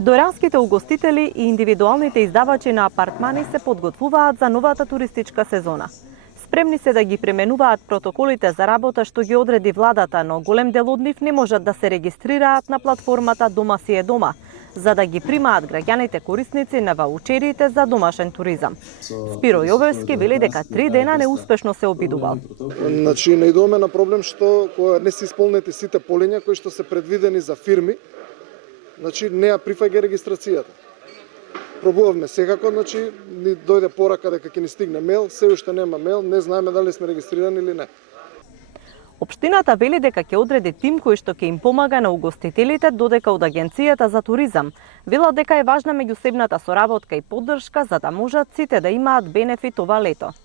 Дојранските угостители и индивидуалните издавачи на апартмани се подготвуваат за новата туристичка сезона. Спремни се да ги пременуваат протоколите за работа што ги одреди владата, но голем дел од нив не можат да се регистрираат на платформата Дома си е дома, за да ги примаат граѓаните корисници на ваучерите за домашен туризам. Спиро Јовевски вели дека 3 дена неуспешно се обидувал. Значи, не идуваме на проблем што кога не се исполнети сите полиња кои што се предвидени за фирми, значи не ја прифаќа регистрацијата. Пробувавме секако, значи ни дојде порака дека ќе ни стигне мејл, се уште нема мејл, не знаеме дали сме регистрирани или не. Општината вели дека ќе одреди тим кој што ќе им помага на угостителите, додека од Агенцијата за туризам велат дека е важна меѓусебната соработка и поддршка за да можат сите да имаат бенефит ова лето.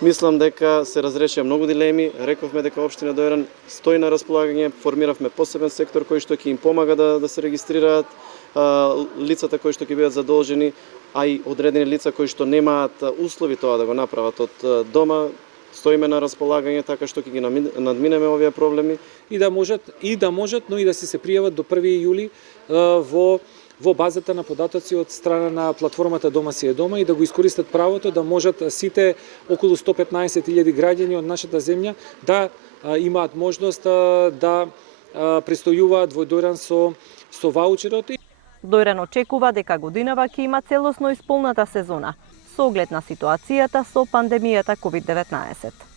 Мислам дека се разрешија многу дилеми, рековме дека општина Дојран стои на располагање, формиравме посебен сектор кој што ќе им помага да се регистрираат лицата кои што ќе бидат задолжени, а и одредени лица кои што немаат услови тоа да го направат од дома. Стоиме на располагање така што ќе ги надминеме овие проблеми и да можат, но и да се пријават до 1 јули во базата на податоци од страна на платформата Дома си е дома и да го искористат правото да можат сите околу 115.000 граѓани од нашата земја да имаат можност да престојуваат во Дојран со ваучерот. Дојран очекува дека годинава ќе има целосно исполната сезона со оглед на ситуацијата со пандемијата COVID-19.